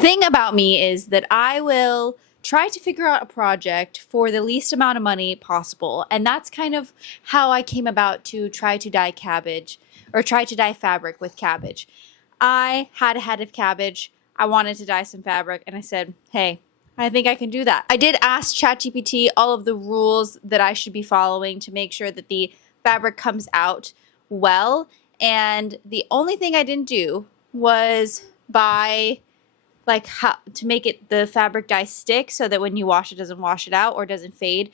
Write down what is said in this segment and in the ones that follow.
Thing about me is that I will try to figure out a project for the least amount of money possible. And that's kind of how I came about to try to dye cabbage or try to dye fabric with cabbage. I had a head of cabbage. I wanted to dye some fabric and I said, hey, I think I can do that. I did ask ChatGPT all of the rules that I should be following to make sure that the fabric comes out well. And the only thing I didn't do was buy like how to make it the fabric dye stick so that when you wash it doesn't wash it out or doesn't fade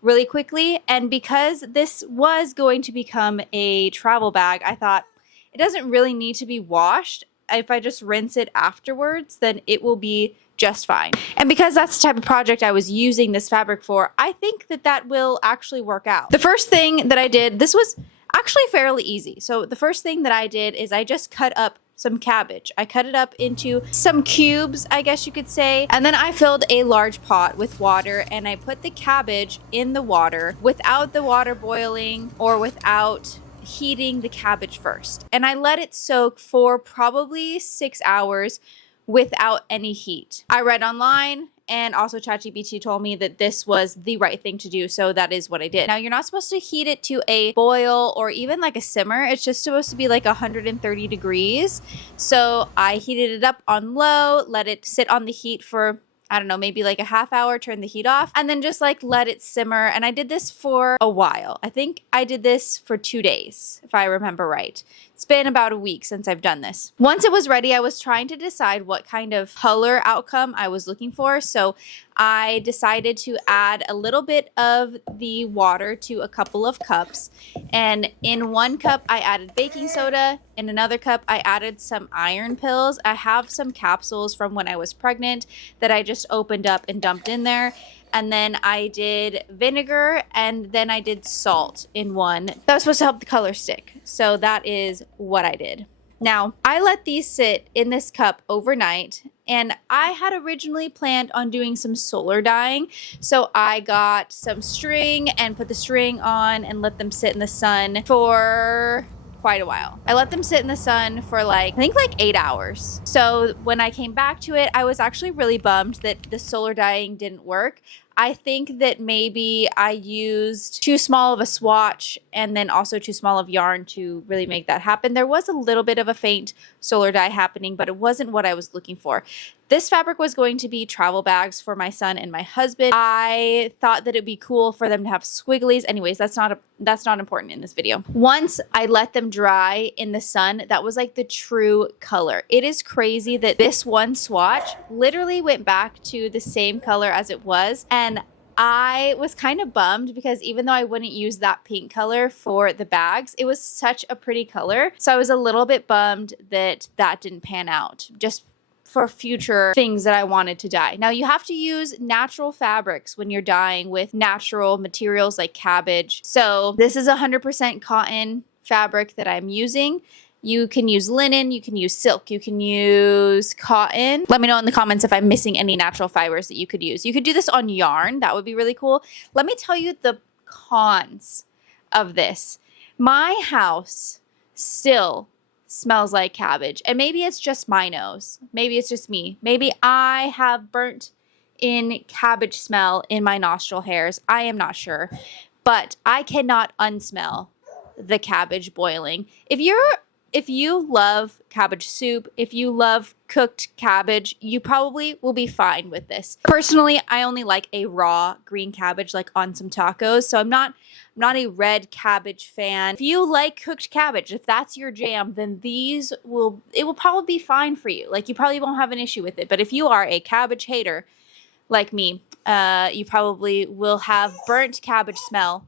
really quickly. And because this was going to become a travel bag, I thought it doesn't really need to be washed. If I just rinse it afterwards, then it will be just fine. And because that's the type of project I was using this fabric for, I think that that will actually work out. The first thing that I did, this was actually fairly easy. So the first thing that I did is I just cut up some cabbage. I cut it up into some cubes, I guess you could say. And then I filled a large pot with water and I put the cabbage in the water without the water boiling or without heating the cabbage first. And I let it soak for probably 6 hours without any heat. I read online and also ChatGPT told me that this was the right thing to do, so that is what I did. Now, you're not supposed to heat it to a boil or even like a simmer. It's just supposed to be like 130 degrees. So I heated it up on low, let it sit on the heat for, I don't know, maybe like a half hour, turn the heat off, and then just like let it simmer. And I did this for a while. I think I did this for 2 days, if I remember right. It's been about a week since I've done this. Once it was ready, I was trying to decide what kind of color outcome I was looking for. So I decided to add a little bit of the water to a couple of cups. And in one cup, I added baking soda. In another cup, I added some iron pills. I have some capsules from when I was pregnant that I just opened up and dumped in there. And then I did vinegar and then I did salt in one. That was supposed to help the color stick. So that is what I did. Now, I let these sit in this cup overnight and I had originally planned on doing some solar dyeing. So I got some string and put the string on and let them sit in the sun for quite a while. I let them sit in the sun for I think 8 hours. So when I came back to it, I was actually really bummed that the solar dyeing didn't work. I think that maybe I used too small of a swatch and then also too small of yarn to really make that happen. There was a little bit of a faint solar dye happening, but it wasn't what I was looking for. This fabric was going to be travel bags for my son and my husband. I thought that it'd be cool for them to have squigglies. Anyways, that's not important in this video. Once I let them dry in the sun, that was like the true color. It is crazy that this one swatch literally went back to the same color as it was. And I was kind of bummed because even though I wouldn't use that pink color for the bags, it was such a pretty color. So I was a little bit bummed that that didn't pan out, just for future things that I wanted to dye. Now, you have to use natural fabrics when you're dyeing with natural materials like cabbage. So this is 100% cotton fabric that I'm using. You can use linen, you can use silk, you can use cotton. Let me know in the comments if I'm missing any natural fibers that you could use. You could do this on yarn. That would be really cool. Let me tell you the cons of this. My house still smells like cabbage. And maybe it's just my nose. Maybe it's just me. Maybe I have burnt in cabbage smell in my nostril hairs. I am not sure. But I cannot unsmell the cabbage boiling. If you love cabbage soup, if you love cooked cabbage, you probably will be fine with this. Personally, I only like a raw green cabbage, like on some tacos. So I'm not a red cabbage fan. If you like cooked cabbage, if that's your jam, then it will probably be fine for you. Like, you probably won't have an issue with it. But if you are a cabbage hater like me, you probably will have burnt cabbage smell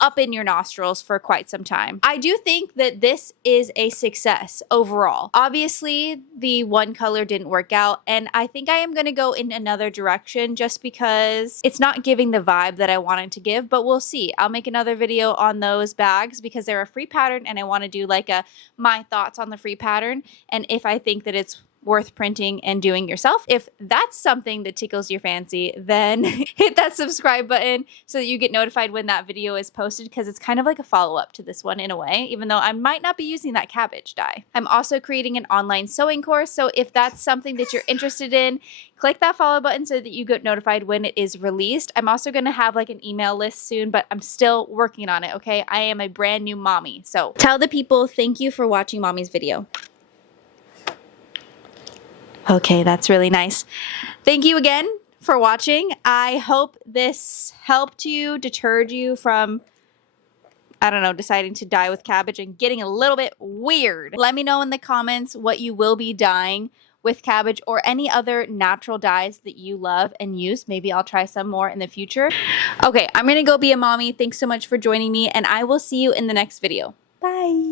up in your nostrils for quite some time. I do think that this is a success overall. Obviously, the one color didn't work out, and I think I am going to go in another direction just because it's not giving the vibe that I wanted to give, but we'll see. I'll make another video on those bags because they're a free pattern and I want to do like my thoughts on the free pattern and if I think that it's worth printing and doing yourself. If that's something that tickles your fancy, then hit that subscribe button so that you get notified when that video is posted, because it's kind of like a follow-up to this one in a way, even though I might not be using that cabbage die. I'm also creating an online sewing course, so if that's something that you're interested in, click that follow button so that you get notified when it is released. I'm also going to have like an email list soon, but I'm still working on it, okay? I am a brand new mommy, so tell the people thank you for watching mommy's video. Okay, that's really nice. Thank you again for watching. I hope this helped you, deterred you from, I don't know, deciding to dye with cabbage and getting a little bit weird. Let me know in the comments what you will be dyeing with cabbage or any other natural dyes that you love and use. Maybe I'll try some more in the future. Okay, I'm gonna go be a mommy. Thanks so much for joining me, and I will see you in the next video.